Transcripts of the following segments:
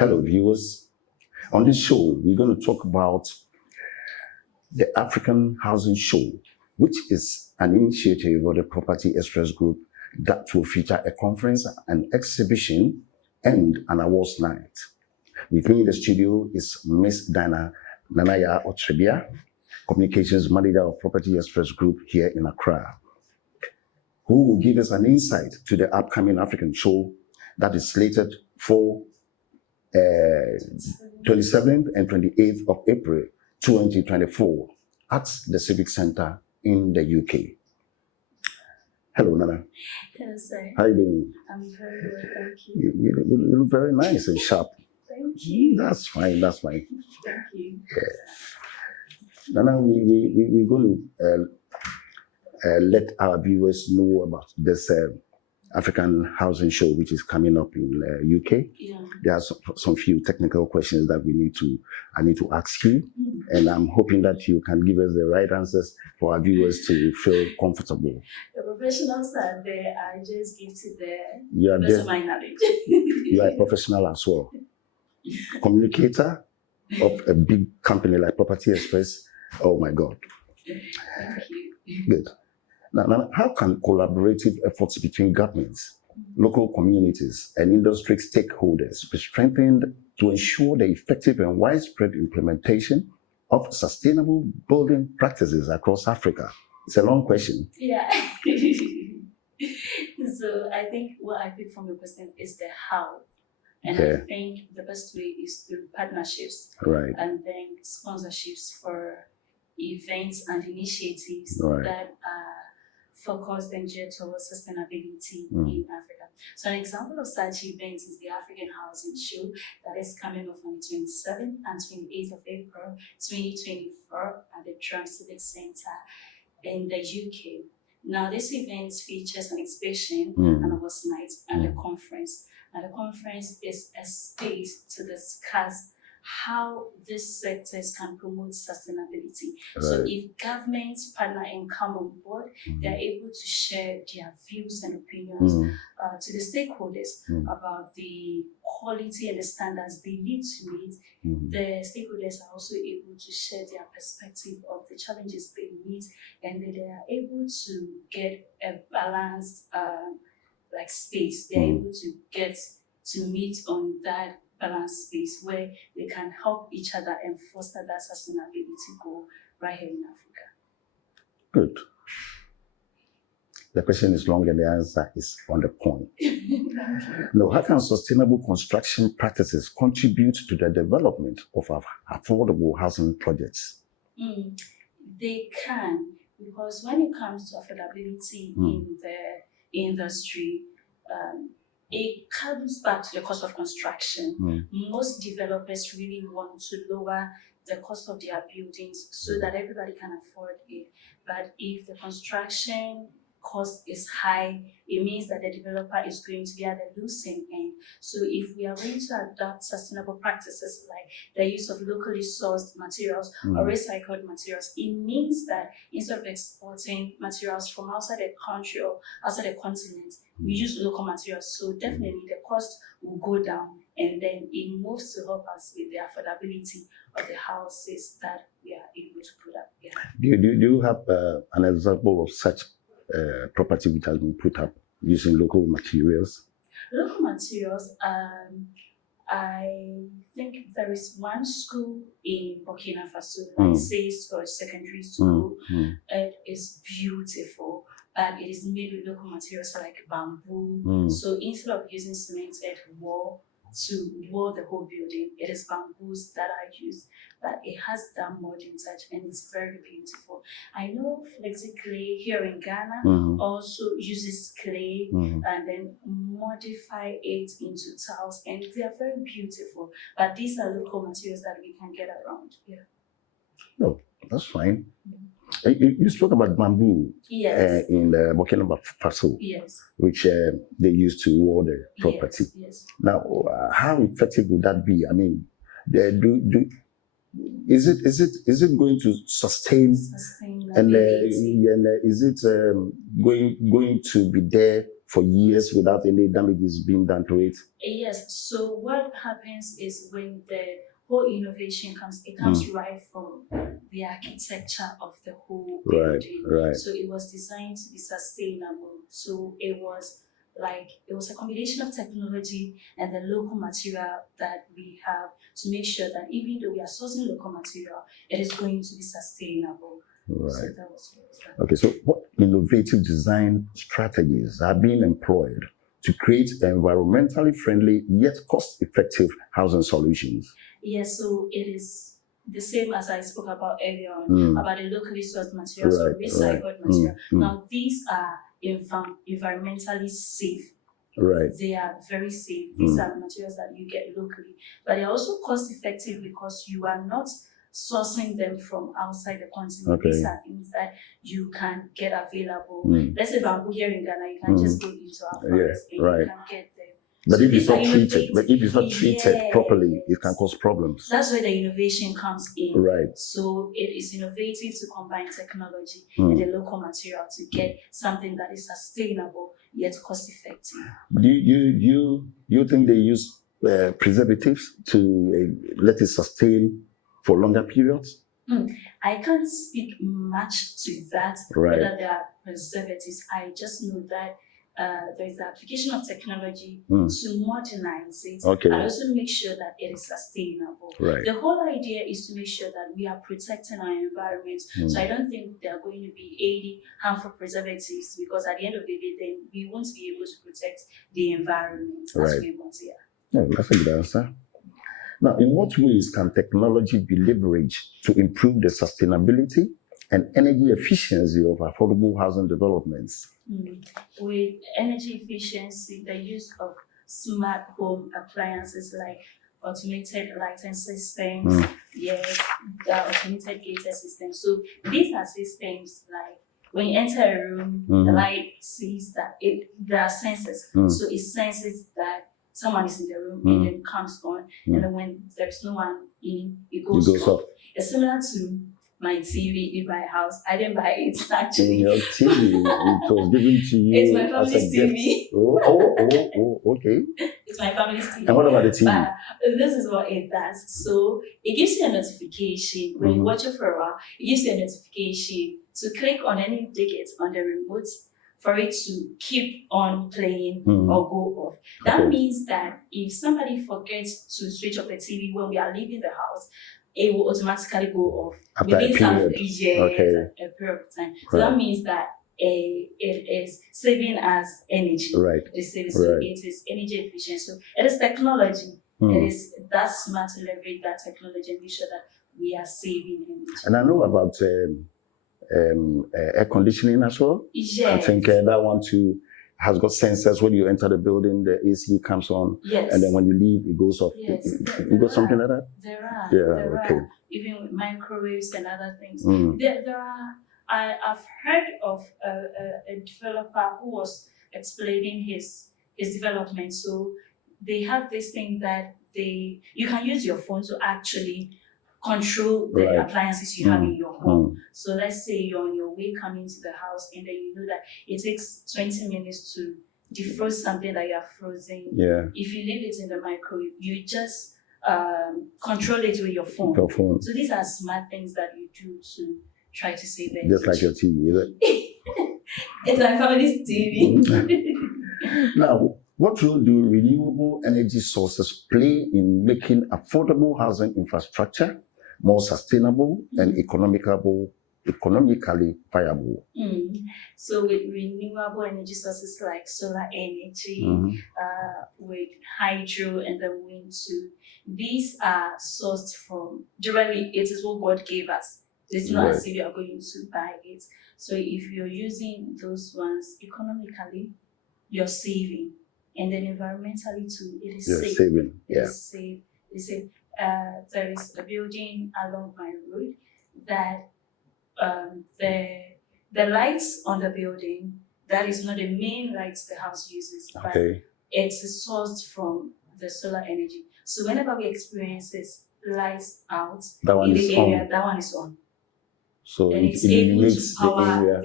Hello, viewers. On this show, we're going to talk about the African Housing Show, which is an initiative of the Property Express Group that will feature a conference, an exhibition, and an awards night. With me in the studio is Miss Dana Nanaya Otrebia, Communications Manager of Property Express Group here in Accra, who will give us an insight to the upcoming African show that is slated for 27th and 28th of April 2024 at the Civic Center in the UK. Hello, Nana. Yes, sir. How are you doing? I'm very well, thank you. You look very nice and sharp. Thank you. That's fine, that's fine. Thank you. Nana, we're going to let our viewers know about this African Housing Show, which is coming up in UK. Yeah. There are some few technical questions that I need to ask you, and I'm hoping that you can give us the right answers for our viewers to feel comfortable. The professionals are there. I just give to You are the best of my knowledge. You are a professional as well. Communicator of a big company like Property Express. Oh my God. Thank you. Good. Now, how can collaborative efforts between governments, local communities, and industry stakeholders be strengthened to ensure the effective and widespread implementation of sustainable building practices across Africa? It's a long question. Yeah. So I think what I pick from your question is the how. And Yeah. I think the best way is through partnerships Right. and then sponsorships for events and initiatives Right. that are focused and geared towards sustainability in Africa. So an example of such events is the African Housing Show that is coming up on the 27th and 28th of April 2024 at the Trump Civic Center in the UK. Now this event features an exhibition, an awards night, and a conference. And the conference is a space to discuss how these sectors can promote sustainability. Right. So if governments partner and come on board, they're able to share their views and opinions to the stakeholders about the quality and the standards they need to meet. The stakeholders are also able to share their perspective of the challenges they meet, and they are able to get a balanced space. They're able to get to meet on that balanced space where they can help each other and foster that sustainability goal right here in Africa. Good. The question is long and the answer is on the point. Now, how can sustainable construction practices contribute to the development of affordable housing projects? They can, because when it comes to affordability in the industry, it comes back to the cost of construction. Most developers really want to lower the cost of their buildings so that everybody can afford it. But if the construction cost is high, it means that the developer is going to be at the losing end. So if we are going to adopt sustainable practices like the use of locally sourced materials or recycled materials, it means that instead of exporting materials from outside the country or outside the continent, we use local materials. So definitely the cost will go down, and then it moves to help us with the affordability of the houses that we are able to put up. Yeah. Do you have an example of such property which has been put up using local materials? Local materials, I think there is one school in Burkina Faso, like Says or secondary school. It is beautiful, but it is made with local materials like bamboo. So instead of using cemented wall to wall the whole building, it is bamboos that are used, but it has that modern touch and it's very beautiful. I know Flexi Clay here in Ghana also uses clay and then modify it into tiles, and they are very beautiful. But these are local materials that we can get around. Yeah. No, that's fine. You spoke about bamboo. Yes. In Burkina Faso. Yes. Which they use to wall the property. Yes. Now, how effective would that be? I mean, is it going to sustain and is it going to be there for years without any damages being done to it? Yes. So what happens is when the whole innovation comes, it comes right from the architecture of the whole building. Right. So it was designed to be sustainable. So it was a combination of technology and the local material that we have to make sure that even though we are sourcing local material, it is going to be sustainable. Right. So that was what was done. Okay, so what innovative design strategies are being employed to create environmentally friendly yet cost-effective housing solutions? Yes, so it is the same as I spoke about earlier on about the locally sourced materials or recycled material. Now, these are environmentally safe. Right. They are very safe. These are materials that you get locally, but they're also cost effective because you are not sourcing them from outside the continent. These are things that you can get available. Let's say bamboo here in Ghana, you can just go into our forest and you can get them. But So if it's not treated, properly, it can cause problems. That's where the innovation comes in. Right. So it is innovative to combine technology and the local material to get something that is sustainable yet cost effective. Do you think they use preservatives to let it sustain for longer periods? I can't speak much to that, whether there are preservatives. I just know that there is the application of technology to modernize it and also make sure that it is sustainable. Right. The whole idea is to make sure that we are protecting our environment. So I don't think there are going to be any harmful preservatives because at the end of the day, then we won't be able to protect the environment as we want here. Yeah, that's a good answer. Now, in what ways can technology be leveraged to improve the sustainability and energy efficiency of affordable housing developments? With energy efficiency, the use of smart home appliances like automated lighting systems, the automated gated systems. So these are systems like when you enter a room, the light sees that there are sensors. So it senses that someone is in the room and then comes on, and then when there's no one in, it goes off. It's similar to my TV in my house. I didn't buy it actually. Your TV, it was given to you. It's my family's TV. Okay. It's my family's TV. And what about the TV? But this is what it does. So it gives you a notification when you watch it for a while. It gives you a notification to click on any digit on the remote for it to keep on playing or go off. That means that if somebody forgets to switch off the TV when we are leaving the house, it will automatically go off within a period of time. So that means that it is saving us energy. Right. It is energy efficient. So it is technology. It is that smart to leverage that technology and make sure that we are saving energy. And I know about air conditioning as well. Yes. I think that one too has got sensors. When you enter the building, the AC comes on, and then when you leave, it goes off. Yes. You got something like that? There are. There are. Even with microwaves and other things. There are. I've heard of a developer who was explaining his development. So they have this thing that you can use your phone to actually control the appliances you have in your home. So let's say you're on your way coming to the house and then you know that it takes 20 minutes to defrost something that you are frozen. If you leave it in the microwave, you just control it with your phone. So these are smart things that you do to try to save energy. Just like your TV, is it? It's my family's TV. Now, what role do renewable energy sources play in making affordable housing infrastructure more sustainable and economically viable? So with renewable energy sources like solar energy, with hydro and the wind too, these are sourced from, generally it is what God gave us. It's not as if you are going to buy it. So if you're using those ones economically, you're saving. And then environmentally too, it is safe. Saving. It is safe. There is a building along my road that the lights on the building, that is not the main lights the house uses, but it's sourced from the solar energy. So whenever we experience this lights out in the area, that one is on. So and it it's able to eliminates the power area.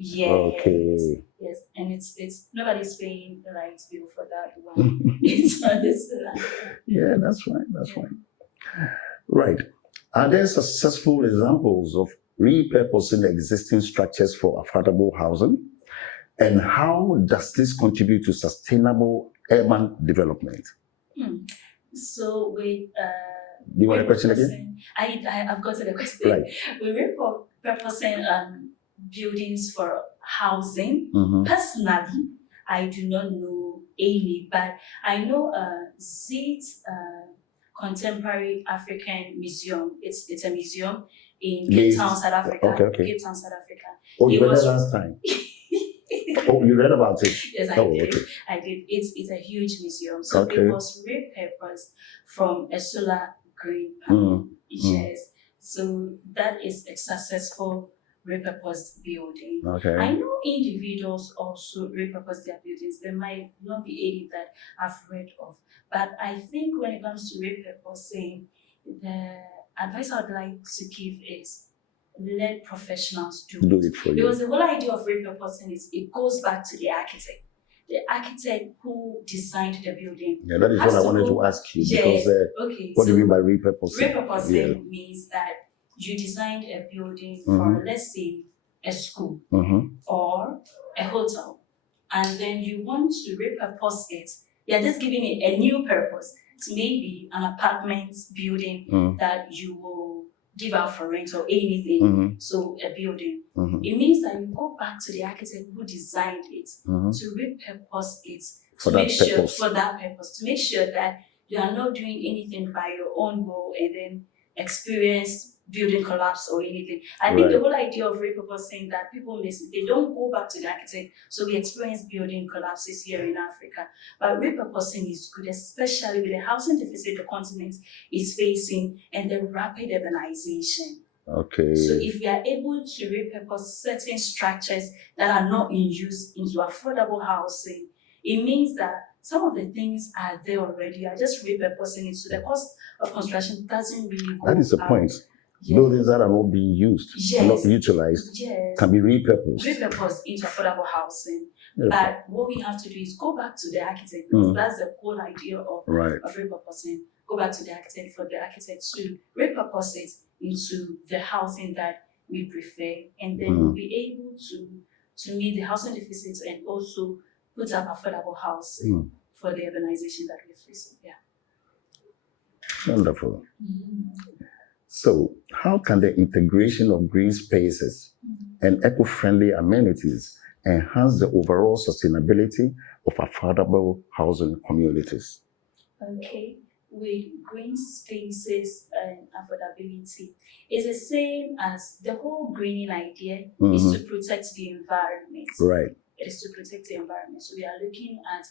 yes, Okay. yes, and it's nobody's paying the light bill for that one. It's on this land. Yeah, that's fine. That's fine. Right. Are there successful examples of repurposing existing structures for affordable housing? And how does this contribute to sustainable urban development? Hmm. So with Do you want a question again? I've got the question. Right. With repurposing buildings for housing, Mm-hmm. personally, I do not know any, but I know Zit Contemporary African Museum. It's a museum in Cape Based. Town, South Africa. Okay. Cape Town, South Africa. Oh, you It were there was last time. Oh, you read about it? yes, I Oh, did. okay. I did. It's a huge museum. So Okay. it was repurposed from a solar green panel. Yes. So that is a successful repurposed building. Okay. I know individuals also repurpose their buildings. There might not be any that I've read of. But I think when it comes to repurposing, the advice I would like to give is let professionals do it. it for you. Because the whole idea of repurposing is it goes back to the architect. The architect who designed the building. Yeah, that is what I wanted to ask you. Yes. Because Okay. what do you mean by repurposing? Repurposing means that you designed a building for, let's say, a school or a hotel, and then you want to repurpose it. You're just giving it a new purpose. It's maybe an apartment building that you will give out for rent or anything. So a building. It means that you go back to the architect who designed it to repurpose it For to that make sure purpose. for that purpose, to make sure that you are not doing anything by your own will and then experience building collapse or anything. I think the whole idea of repurposing that people miss, they don't go back to the architect, so we experience building collapses here in Africa. But repurposing is good, especially with the housing deficit the continent is facing and the rapid urbanization. Okay. So if we are able to repurpose certain structures that are not in use into affordable housing, it means that some of the things are there already. You are just repurposing it, so the cost of construction doesn't really go That is the up. point. Yeah. Buildings that are not being used, not utilized, can be repurposed. Repurposed into affordable housing. Yeah. But what we have to do is go back to the architect, because that's the whole idea of repurposing. Go back to the architect for the architect to repurpose it into the housing that we prefer, and then we'll be able to meet the housing deficit and also put up affordable housing for the urbanization that we're facing. Yeah. Wonderful. So, how can the integration of green spaces and eco-friendly amenities enhance the overall sustainability of affordable housing communities? Okay, with green spaces and affordability, it's the same as the whole greening idea is to protect the environment. Right. It is to protect the environment. So we are looking at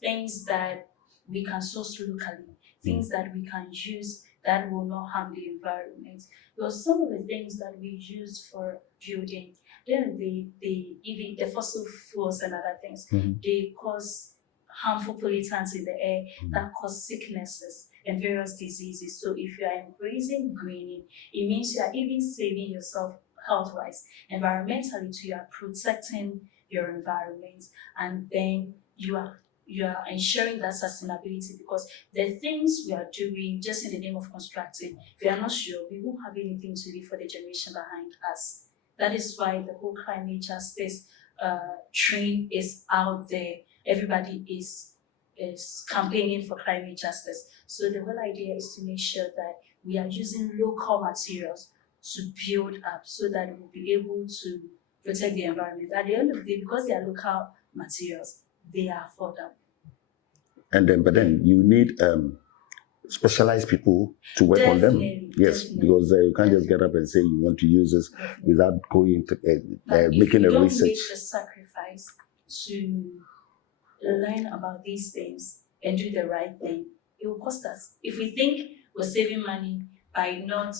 things that we can source locally, things that we can use that will not harm the environment. Because some of the things that we use for building, then even the fossil fuels and other things, they cause harmful pollutants in the air that cause sicknesses and various diseases. So if you are embracing greening, it means you are even saving yourself health-wise, environmentally too. You are protecting your environment, and then you are ensuring that sustainability, because the things we are doing just in the name of constructing, if we are not sure, we won't have anything to leave for the generation behind us. That is why the whole climate justice train is out there. Everybody is campaigning for climate justice. So the whole idea is to make sure that we are using local materials to build up, so that we'll be able to protect the environment. At the end of the day, because they are local materials, they are affordable. But then you need specialized people to work on them. Yes, because you can't just get up and say you want to use this without going to making a research. If you don't make the sacrifice to learn about these things and do the right thing, it will cost us. If we think we're saving money by not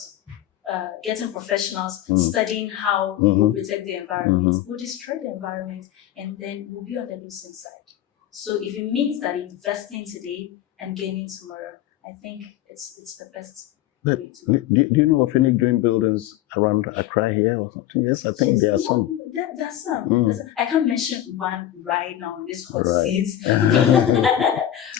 getting professionals studying how we protect the environment, we'll destroy the environment, and then we'll be on the losing side. So if it means that investing today and gaining tomorrow, I think it's the best But do you know of any green buildings around Accra here or something? Yes, I think there are some. There's some. I can't mention one right now in this hot seat.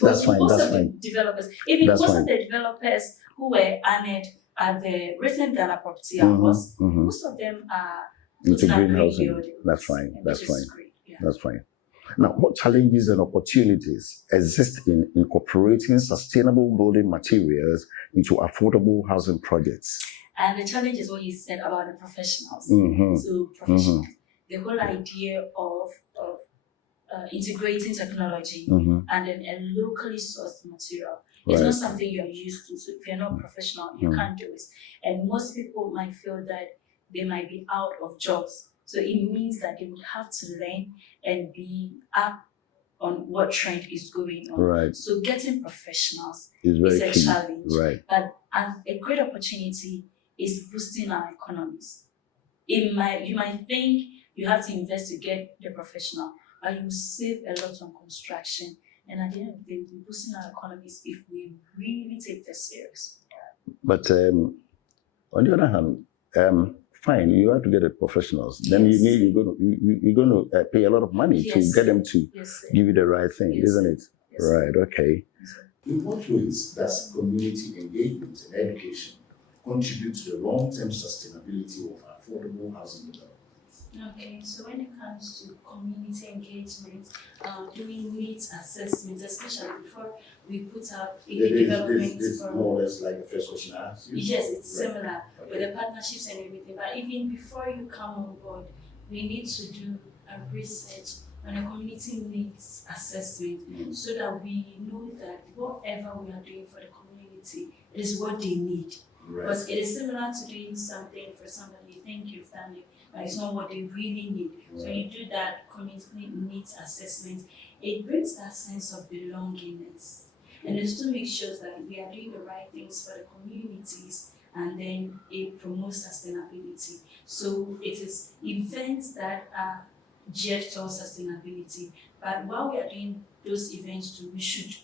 That's fine. Most That's of fine. the developers, even That's most fine. of the developers who were honored at the recent Ghana Property Awards, most of them are into greenhousing. greenhousing. That's fine. That's fine. Great. Yeah. That's fine. Now, what challenges and opportunities exist in incorporating sustainable building materials into affordable housing projects? And the challenge is what you said about the professionals. Mm-hmm. So professionals, the whole idea of integrating technology and then a locally sourced material. It's not something you're used to. So if you're not professional, you can't do it. And most people might feel that they might be out of jobs. So it means that they would have to learn and be up on what trend is going on. Right. So getting professionals is a challenge. Right. But a great opportunity is boosting our economies. You might think you have to invest to get the professional, but you save a lot on construction. And at the end of the day, we're boosting our economies if we really take this serious. But on the other hand, fine, you have to get the professionals. Then you're going to pay a lot of money to get them to give you the right thing, isn't it? Yes, right. Okay. In what ways does community engagement and education contribute to the long-term sustainability of affordable housing development? Okay, so when it comes to community engagement, doing needs assessments, especially before we put out a development this for more or less like the first question I asked you. Yes, it's similar with the partnerships and everything. But even before you come on board, we need to do a research on a community needs assessment so that we know that whatever we are doing for the community is what they need. Because it is similar to doing something for somebody you think you've done it, but it's not what they really need. So you do that community needs assessment, it brings that sense of belongingness. And it still makes sure that we are doing the right things for the communities, and then it promotes sustainability. So it is events that are geared towards sustainability. But while we are doing those events too, we should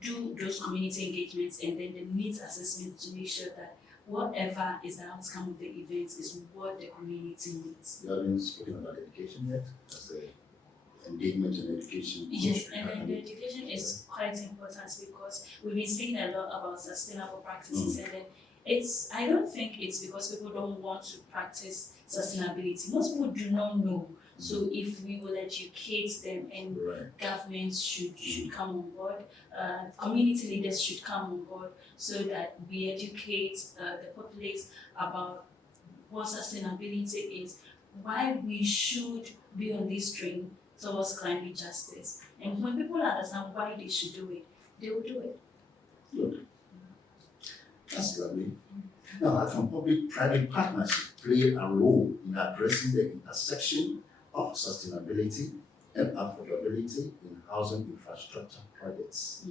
do those community engagements and then the needs assessment to make sure that whatever is the outcome of the event is what the community needs. You haven't spoken about education yet? That's the engagement and education. Yes, and then the education is quite important because we've been speaking a lot about sustainable practices, and then I don't think it's because people don't want to practice sustainability. Most people do not know. So if we will educate them, and governments should come on board, community leaders should come on board so that we educate the populace about what sustainability is, why we should be on this train towards climate justice. And when people understand why they should do it, they will do it. Good. That's lovely. Now, how can public-private partnership play a role in addressing the intersection of sustainability and affordability in housing infrastructure projects?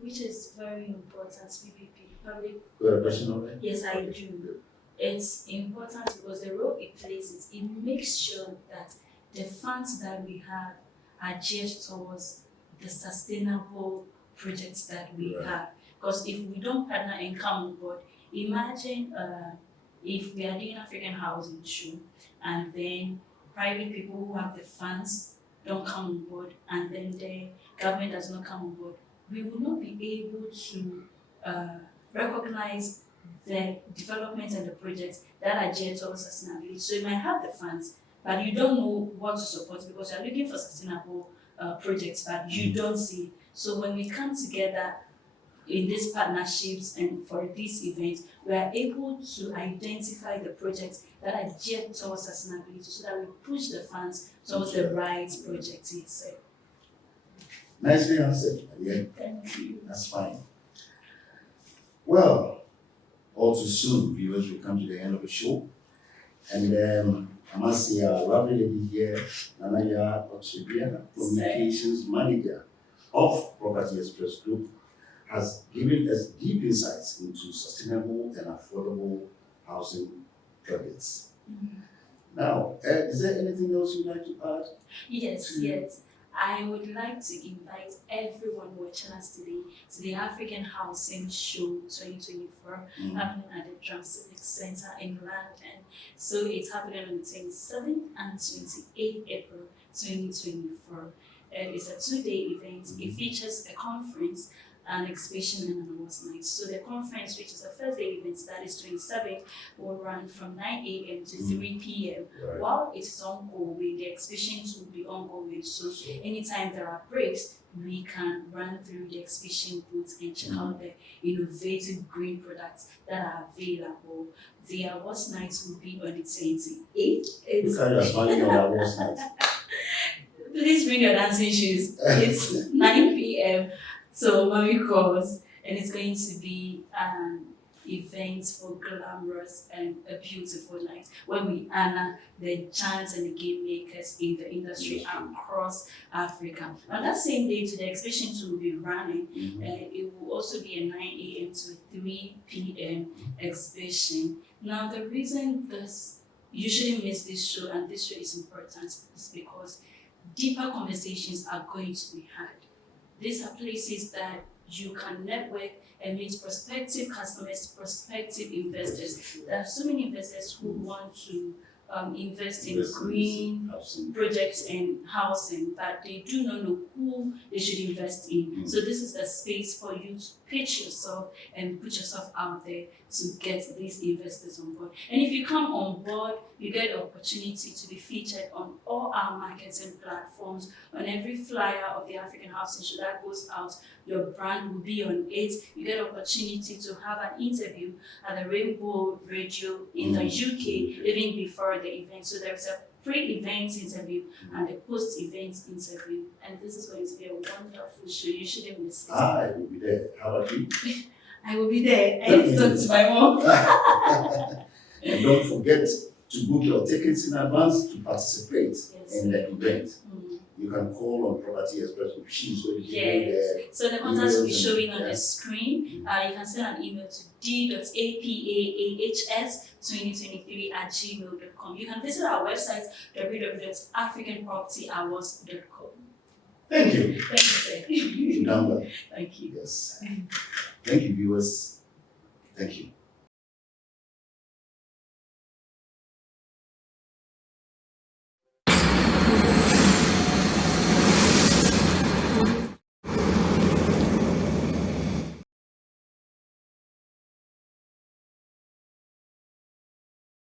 Which is very important, PPP. Public. You have a question on that? Yes, I do. It's important because the role it plays is it makes sure that the funds that we have are geared towards the sustainable projects that we have. Because if we don't partner and come on board, imagine if we are doing African housing show and then private people who have the funds don't come on board and then the government does not come on board, we will not be able to recognize the developments and the projects that are geared towards sustainability. So you might have the funds, but you don't know what to support because you're looking for sustainable projects, but you don't see it. So when we come together in these partnerships and for these events, we are able to identify the projects that are geared towards sustainability so that we push the funds towards the right projects itself. Nicely answered. Yeah. Thank you. That's fine. Well, all too soon, viewers, we come to the end of the show. And I must say, our lovely lady here, Nanaya Otsibia, Communications Manager of Property Express Group, has given us deep insights into sustainable and affordable housing projects. Now, is there anything else you'd like to add? Yes. I would like to invite everyone watching us today to the African Housing Show 2024 happening at the Drum Civic Center in London. So it's happening on the 27th and 28th April 2024. It's a 2-day event. It features a conference, an exhibition, and an awards night. So the conference, which is the first day event, that is 27th, will run from 9 a.m. to 3 p.m. Right. While it is ongoing, the exhibitions will be ongoing. So anytime there are breaks, we can run through the exhibition booths and check out the innovative green products that are available. The awards nights will be on the 28th. Look at us running on our awards night. Please bring your dancing shoes. It's 9 p.m. So mommy calls, and it's going to be an event for glamorous and a beautiful night when we honor the giants and the game makers in the industry across Africa. On that same day, the exhibitions will be running. It will also be a 9 a.m. to 3 p.m. exhibition. Now, the reason this you shouldn't miss this show, and this show is important, is because deeper conversations are going to be had. These are places that you can network and meet prospective customers, prospective investors. There are so many investors who want to invest in green projects and housing, but they do not know who they should invest in. So this is the space for you to pitch yourself and put yourself out there to get these investors on board. And if you come on board, you get the opportunity to be featured on all our marketing platforms. On every flyer of the African Housing Show that goes out, your brand will be on it. You get the opportunity to have an interview at the Rainbow Radio in the UK even before the event. So there's a pre-event interview and a post-event interview. And this is going to be a wonderful show. You shouldn't miss it. I will be there. How about you? I will be there. I need to talk to my mom. And don't forget to book your tickets in advance to participate in the event. You can call on Property Express. She's going to be there. So the contacts will be showing on the screen. You can send an email to d.apaahs2023@gmail.com. You can visit our website www.africanpropertyawards.com. Thank you. Thank you, sir. Number. Thank you. Yes. Thank you, viewers. Thank you.